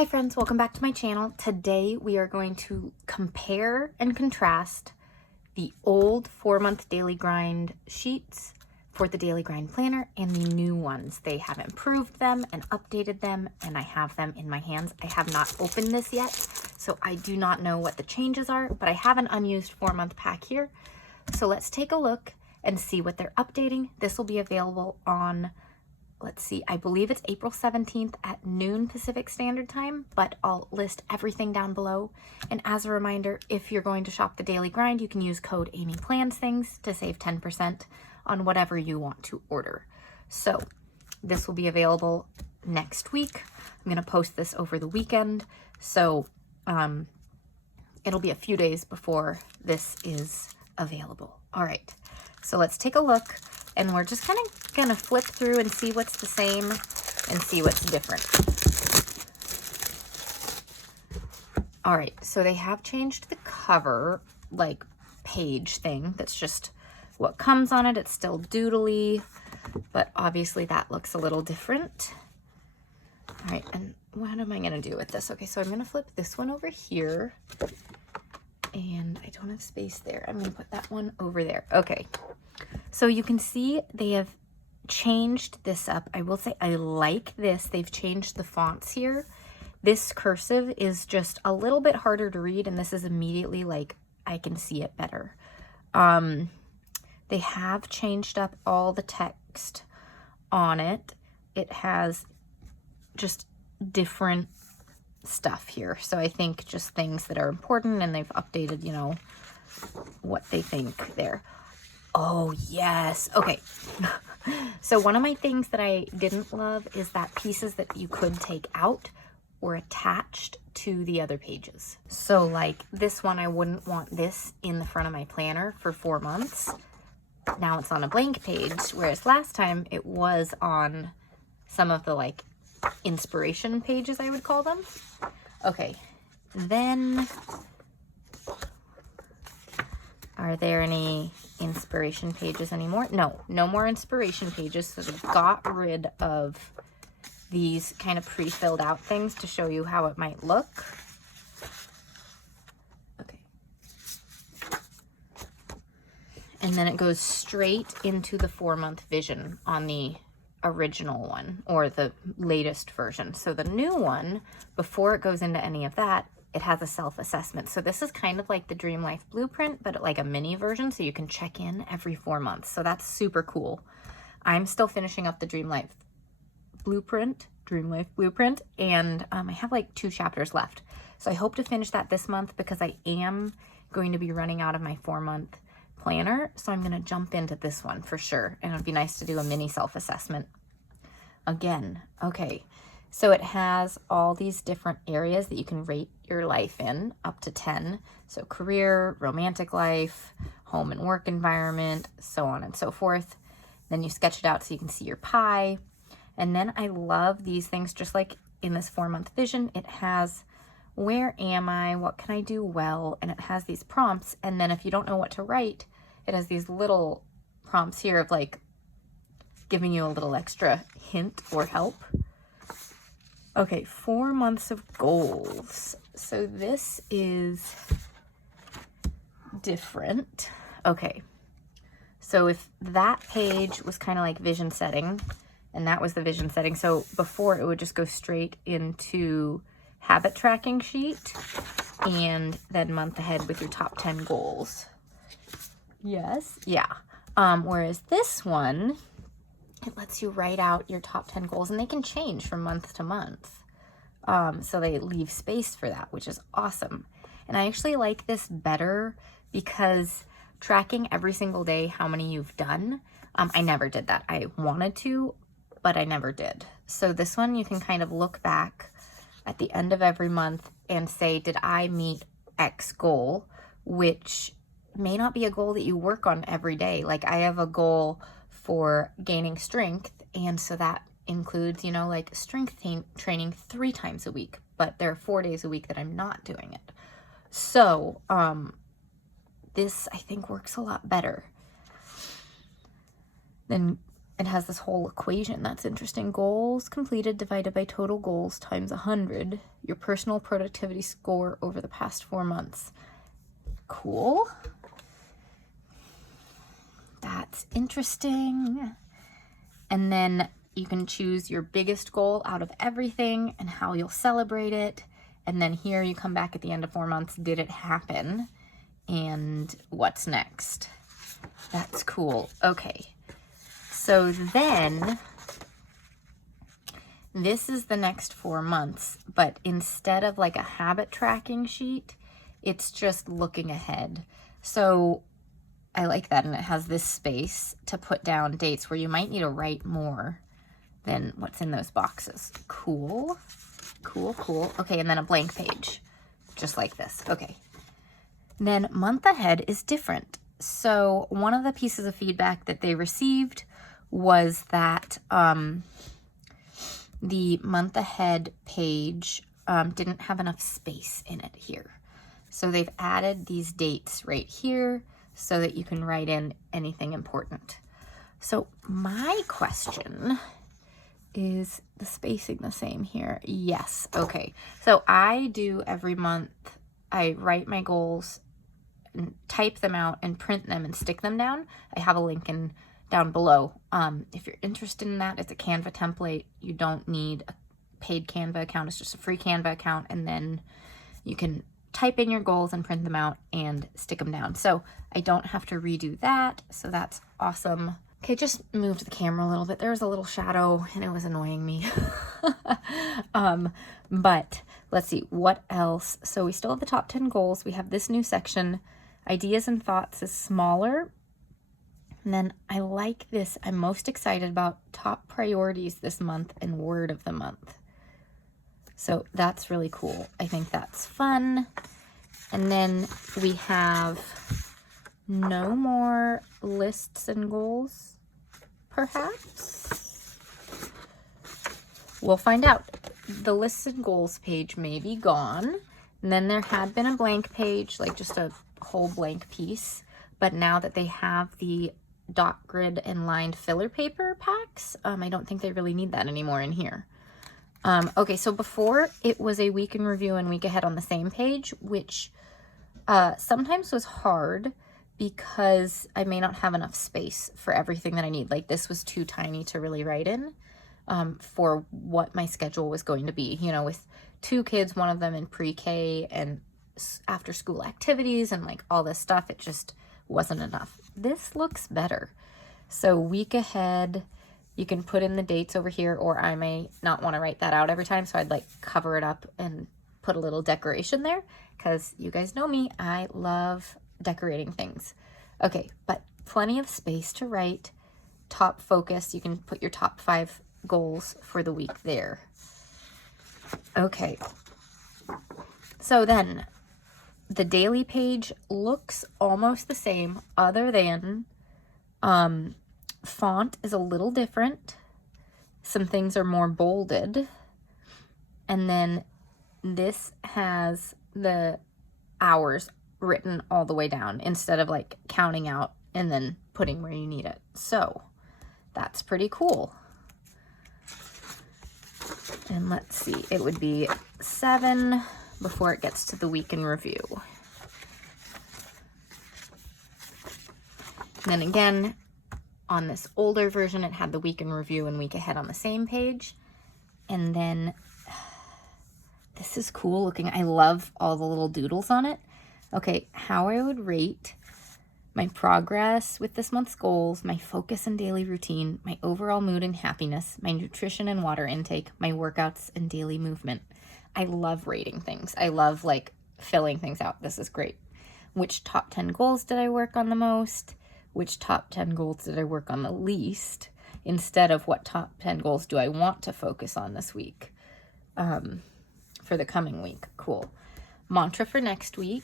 Hi friends, welcome back to my channel. Today we are going to compare and contrast the old 4-month daily grind sheets for the daily grind planner and the new ones. They have improved them and updated them, and I have them in my hands. I have not opened this yet, so I do not know what the changes are, but I have an unused 4-month pack here. So let's take a look and see what they're updating. This will be available on, let's see, I believe it's April 17th at noon Pacific Standard Time, but I'll list everything down below. And as a reminder, if you're going to shop the Daily Grind, you can use code AmyPlansThings to save 10% on whatever you want to order. So this will be available next week. I'm going to post this over the weekend, so it'll be a few days before this is available. All right, so let's take a look. And we're just kind of going to flip through and see what's the same and see what's different. All right, so they have changed the cover, like, page thing. That's just what comes on it. It's still doodly, but obviously that looks a little different. All right, and what am I going to do with this? Okay, so I'm going to flip this one over here. And I don't have space there. I'm going to put that one over there. Okay. So you can see they have changed this up. I will say I like this. They've changed the fonts here. This cursive is just a little bit harder to read, and this is immediately like I can see it better. They have changed up all the text on it. It has just different stuff here. So I think just things that are important, and they've updated, you know, what they think there. Oh, yes. Okay. So one of my things that I didn't love is that pieces that you could take out were attached to the other pages. So like this one, I wouldn't want this in the front of my planner for 4 months. Now it's on a blank page, whereas last time it was on some of the like inspiration pages, I would call them. Okay. Then are there any inspiration pages anymore? No, no more inspiration pages. So they got rid of these kind of pre-filled out things to show you how it might look. Okay. And then it goes straight into the 4-month vision on the original one, or the latest version. So the new one, before it goes into any of that, it has a self-assessment. So this is kind of like the Dream Life Blueprint, but like a mini version, so you can check in every 4 months. So that's super cool. I'm still finishing up the Dream Life Blueprint, and I have like 2 chapters left. So I hope to finish that this month because I am going to be running out of my 4-month planner. So I'm going to jump into this one for sure. And it'd be nice to do a mini self-assessment again. Okay. So it has all these different areas that you can rate your life in, up to 10. So career, romantic life, home and work environment, so on and so forth. Then you sketch it out so you can see your pie. And then I love these things, just like in this 4-month vision, it has where am I, what can I do well, and it has these prompts. And then if you don't know what to write, it has these little prompts here of like giving you a little extra hint or help. Okay, 4 months of goals. So this is different. Okay, so if that page was kind of like vision setting, and that was the vision setting, so before it would just go straight into habit tracking sheet, and then month ahead with your top 10 goals. Yes? Yeah. Whereas this one, it lets you write out your top 10 goals, and they can change from month to month. So they leave space for that, which is awesome. And I actually like this better because tracking every single day how many you've done, I never did that. I wanted to, but I never did. So this one, you can kind of look back at the end of every month and say, did I meet X goal, which may not be a goal that you work on every day. Like I have a goal for gaining strength, and so that includes, you know, like strength training 3 times a week, but there are 4 days a week that I'm not doing it. So this I think works a lot better. Then it has this whole equation that's interesting. Goals completed divided by total goals times 100. Your personal productivity score over the past 4 months. Cool. That's interesting. And then you can choose your biggest goal out of everything and how you'll celebrate it. And then here you come back at the end of 4 months. Did it happen? And what's next? That's cool. Okay. So then this is the next 4 months, but instead of like a habit tracking sheet, it's just looking ahead. So I like that. And it has this space to put down dates where you might need to write more than what's in those boxes. Cool. Cool, cool. Okay, and then a blank page, just like this. Okay. Then month ahead is different. So one of the pieces of feedback that they received was that the month ahead page didn't have enough space in it here. So they've added these dates right here so that you can write in anything important. So my question is the spacing the same here? Yes. Okay. So I do every month, I write my goals and type them out and print them and stick them down. I have a link down below. If you're interested in that, it's a Canva template. You don't need a paid Canva account. It's just a free Canva account. And then you can type in your goals and print them out and stick them down. So I don't have to redo that. So that's awesome. Okay, just moved the camera a little bit. There was a little shadow and it was annoying me. But let's see, what else? So we still have the top 10 goals. We have this new section, ideas and thoughts is smaller. And then I like this. I'm most excited about top priorities this month and word of the month. So that's really cool. I think that's fun. And then we have no more lists and goals, perhaps? We'll find out. The lists and goals page may be gone. And then there had been a blank page, like just a whole blank piece. But now that they have the dot grid and lined filler paper packs, I don't think they really need that anymore in here. Okay, so before it was a week in review and week ahead on the same page, which sometimes was hard because I may not have enough space for everything that I need. Like this was too tiny to really write in for what my schedule was going to be, you know, with 2 kids, one of them in pre-K and after school activities and like all this stuff, it just wasn't enough. This looks better. So week ahead, you can put in the dates over here, or I may not want to write that out every time. So I'd like cover it up and put a little decoration there because you guys know me. I love decorating things. Okay, but plenty of space to write. Top focus, you can put your top 5 goals for the week there. Okay, so then the daily page looks almost the same other than font is a little different. Some things are more bolded. And then this has the hours written all the way down instead of like counting out and then putting where you need it. So that's pretty cool. And let's see, it would be 7 before it gets to the week in review. And then again, on this older version, it had the week in review and week ahead on the same page. And then this is cool looking. I love all the little doodles on it. Okay, how I would rate my progress with this month's goals, my focus and daily routine, my overall mood and happiness, my nutrition and water intake, my workouts and daily movement. I love rating things. I love like filling things out. This is great. Which top 10 goals did I work on the most? Which top 10 goals did I work on the least? Instead of what top 10 goals do I want to focus on this week for the coming week. Cool. Mantra for next week.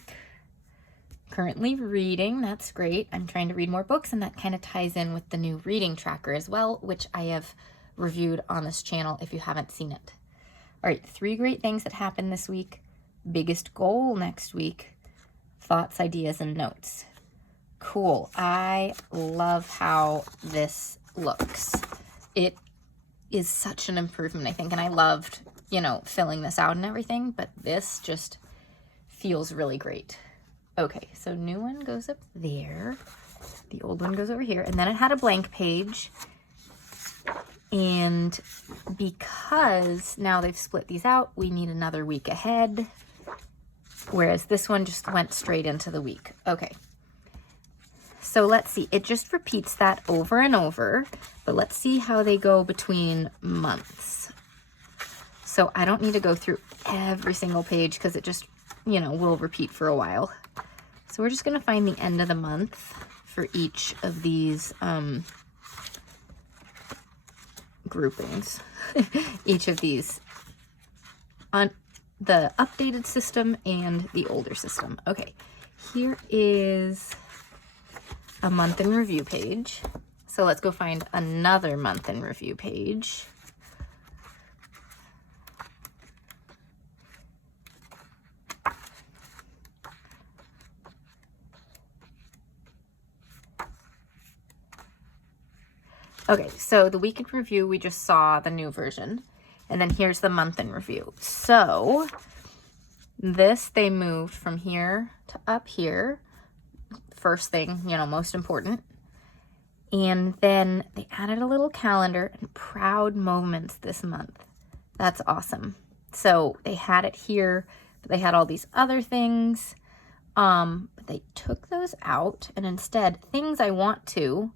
Currently reading, that's great. I'm trying to read more books, and that kind of ties in with the new reading tracker as well, which I have reviewed on this channel if you haven't seen it. All right, 3 great things that happened this week. Biggest goal next week. Thoughts, ideas, and notes. Cool. I love how this looks. It is such an improvement, I think, and I loved, you know, filling this out and everything, but this just feels really great. Okay, so new one goes up there. The old one goes over here, and then it had a blank page. And because now they've split these out, we need another week ahead, whereas this one just went straight into the week. Okay, so let's see. It just repeats that over and over, but let's see how they go between months. So I don't need to go through every single page because it just, you know, will repeat for a while. So we're just going to find the end of the month for each of these groupings. Each of these on the updated system and the older system. Okay, here is a month in review page. So let's go find another month in review page. Okay, so the week in review, we just saw the new version. And then here's the month in review. So this, they moved from here to up here. First thing, you know, most important. And then they added a little calendar and proud moments this month. That's awesome. So they had it here, but they had all these other things. But they took those out, and instead, things I want to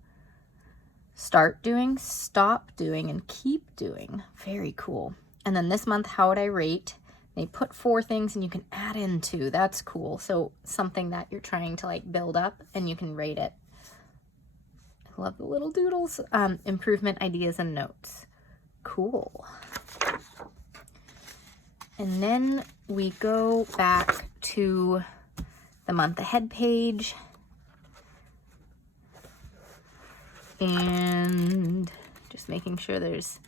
start doing, stop doing, and keep doing. Very cool. And then this month, how would I rate? They put 4 things and you can add in 2. That's cool. So something that you're trying to like build up and you can rate it. I love the little doodles. Improvement ideas and notes. Cool. And then we go back to the month ahead page. And just making sure there's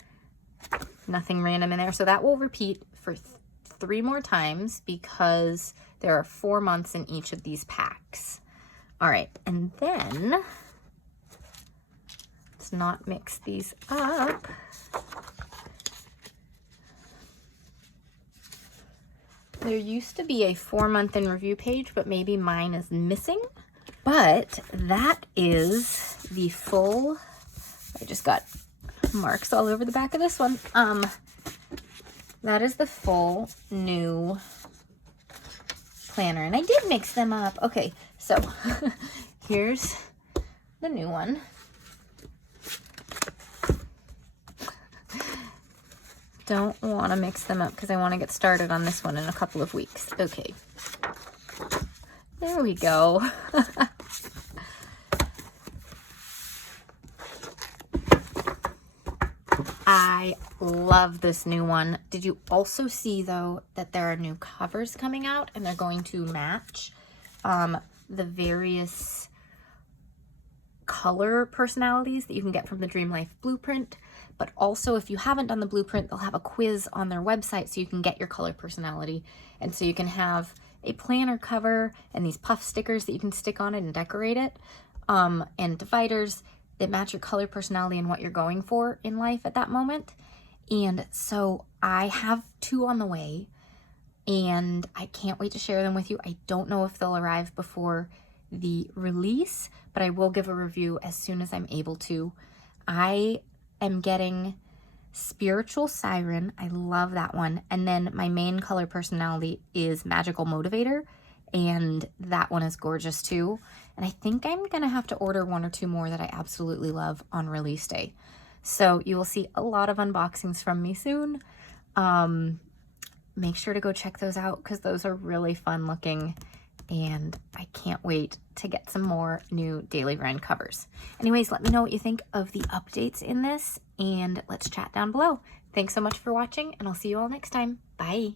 nothing random in there. So that will repeat for 3 more times because there are 4 months in each of these packs. All right, and then let's not mix these up. There used to be a 4-month in review page, but maybe mine is missing. But that is the full, I just got marks all over the back of this one. That is the full new planner. And I did mix them up. Okay, so here's the new one. Don't want to mix them up because I want to get started on this one in a couple of weeks. Okay. There we go. I love this new one. Did you also see, though, that there are new covers coming out and they're going to match the various color personalities that you can get from the Dream Life Blueprint? But also, if you haven't done the blueprint, they'll have a quiz on their website so you can get your color personality. And so you can have a planner cover and these puff stickers that you can stick on it and decorate it, and dividers that match your color personality and what you're going for in life at that moment. And so I have 2 on the way and I can't wait to share them with you. I don't know if they'll arrive before the release, but I will give a review as soon as I'm able to. I am getting Spiritual Siren. I love that one. And then my main color personality is Magical Motivator, and that one is gorgeous too. And I think I'm gonna have to order 1 or 2 more that I absolutely love on release day. So you will see a lot of unboxings from me soon. Make sure to go check those out because those are really fun looking, and I can't wait to get some more new Daily Grind covers. Anyways, let me know what you think of the updates in this, and let's chat down below. Thanks so much for watching, and I'll see you all next time. Bye.